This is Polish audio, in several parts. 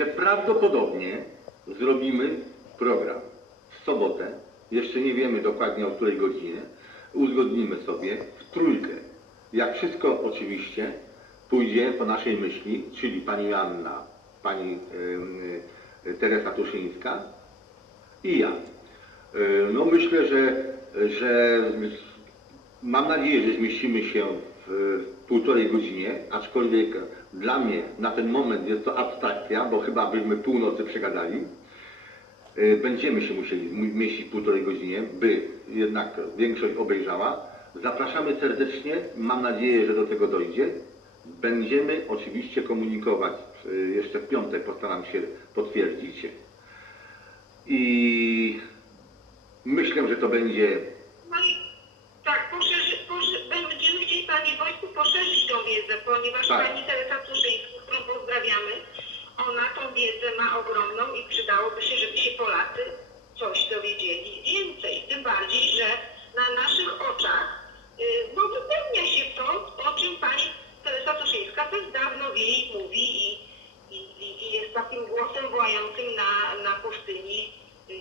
że prawdopodobnie zrobimy program w sobotę, jeszcze nie wiemy dokładnie o której godzinie, uzgodnimy sobie w trójkę. Jak wszystko oczywiście pójdzie po naszej myśli, czyli pani Joanna, pani y, Teresa Tuszyńska i ja. Y, No myślę, że, że mam nadzieję, że zmieścimy się w, półtorej godzinie, aczkolwiek dla mnie na ten moment jest to abstrakcja, bo chyba byśmy północy przegadali. Y, Będziemy się musieli mu- mieścić w półtorej godzinie, by jednak większość obejrzała. Zapraszamy serdecznie, mam nadzieję, że do tego dojdzie. Będziemy oczywiście komunikować y, jeszcze w piątek, postaram się potwierdzić. I myślę, że to będzie No i tak, poszerzy, poszy, będziemy chcieli Panie Wojtku poszerzyć tą wiedzę, ponieważ Tak. Pani Teresa Tuszyńska, którą pozdrawiamy, ona tą wiedzę ma ogromną i przydałoby się, żeby się Polacy coś dowiedzieli więcej. Tym bardziej, że na naszych oczach y, no, wypełnia się to, o czym Pani Teresa Tuszyńska też dawno wie i mówi i, i, i- jest takim głosem wołającym na, na pustyni.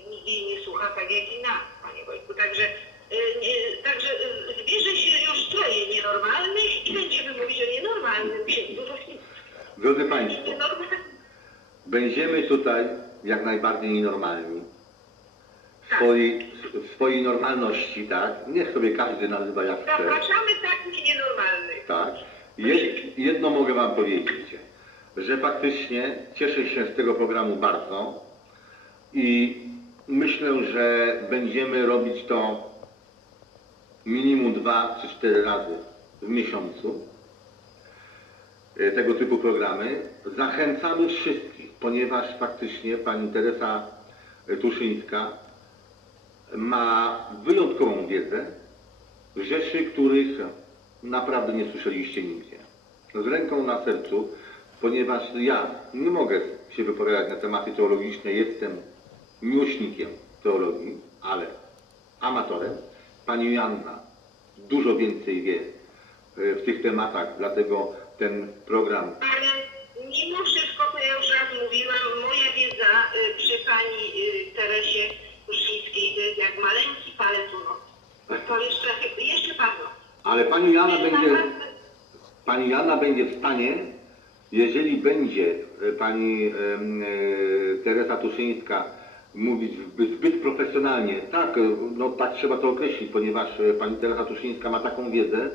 Nikt jej nie słucha tak jak i nas, Panie Wojtku. Także, y, nie, także y, zbierze się już troje nienormalnych i będziemy mówić o nienormalnym księdzu Rośnicy. Drodzy Państwo, będziemy tutaj jak najbardziej nienormalni. W Tak. swojej, w swojej normalności, tak? Niech sobie każdy nazywa jak chce. Zapraszamy takich nienormalnych. Tak. Jed, jedno mogę Wam powiedzieć, że faktycznie cieszę się z tego programu bardzo i myślę, że będziemy robić to minimum dwa czy cztery razy w miesiącu tego typu programy. Zachęcamy wszystkich, ponieważ faktycznie pani Teresa Tuszyńska ma wyjątkową wiedzę, rzeczy, których naprawdę nie słyszeliście nigdzie. Z ręką na sercu, ponieważ ja nie mogę się wypowiadać na tematy teologiczne, jestem miłośnikiem teologii, ale amatorem. Pani Joanna dużo więcej wie e, w tych tematach, dlatego ten program Ale mimo wszystko, to ja już raz mówiłam, moja wiedza y, przy pani y, Teresie Tuszyńskiej to jest jak maleńki palec nogi. To jeszcze, jeszcze padło. ale pani jest będzie... Pani Jana będzie w stanie, jeżeli będzie e, pani Teresa Tuszyńska mówić zbyt, profesjonalnie, tak, no tak trzeba to określić, ponieważ pani Teresa Tuszyńska ma taką wiedzę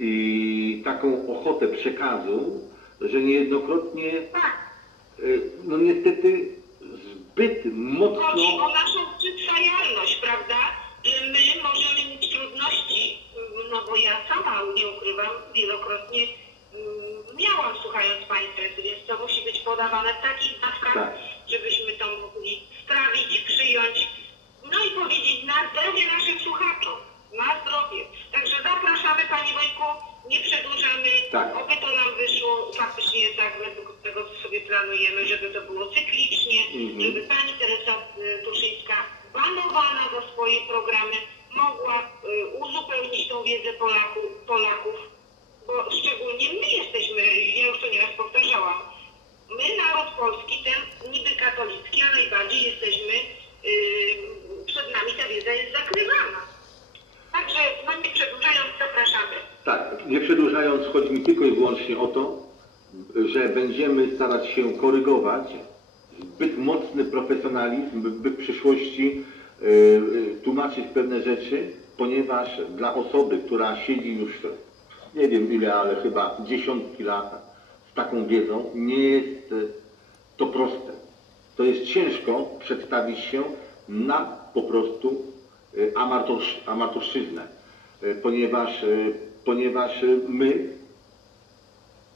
i taką ochotę przekazu, że niejednokrotnie, Tak. e, no niestety zbyt Chodzi mocno, o naszą przyswajalność, prawda? Że my możemy mieć trudności, no bo ja sama nie ukrywam, wielokrotnie mm, miałam słuchając Pani więc to musi być podawane w takich dawkach, Tak. żebyśmy to mogli strawić, przyjąć, no i powiedzieć na zdrowie naszym słuchaczom, na zdrowie. Także zapraszamy Panie Wojtku, nie przedłużamy, Tak. oby to nam wyszło faktycznie tak według tego, co sobie planujemy, żeby to było cyklicznie, Mhm. żeby Pani Teresa y, Tuszyńska banowana za swoje programy mogła y, uzupełnić tą wiedzę Polaku, Polaków, bo szczególnie my jesteśmy, ja już to nieraz powtarzałam, my naród polski, ten niby katolicki, a najbardziej jesteśmy, y, przed nami ta wiedza jest zakrywana. Także no nie przedłużając zapraszamy. tak, nie przedłużając, chodzi mi tylko i wyłącznie o to, że będziemy starać się korygować zbyt mocny profesjonalizm, by, w przyszłości y, y, tłumaczyć pewne rzeczy, ponieważ dla osoby, która siedzi już nie wiem ile, ale chyba dziesiątki lat z taką wiedzą, nie jest to proste. To jest ciężko przedstawić się na po prostu y, amatorsz, amatorszczyznę, ponieważ, ponieważ my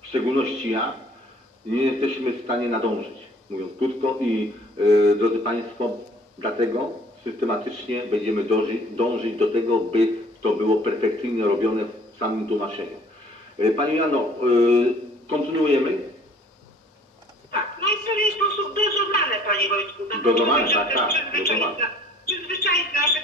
w szczególności ja, nie jesteśmy w stanie nadążyć, mówiąc krótko i e, drodzy Państwo, dlatego systematycznie będziemy dążyć, dążyć do tego, by to było perfekcyjnie robione w samym tłumaczeniu. E, Pani Jano, e, kontynuujemy? Tak, no i w pewien sposób dozowane, Panie Wojtku. Dozowane, żeby tak, tak, na- Przyzwyczaić naszych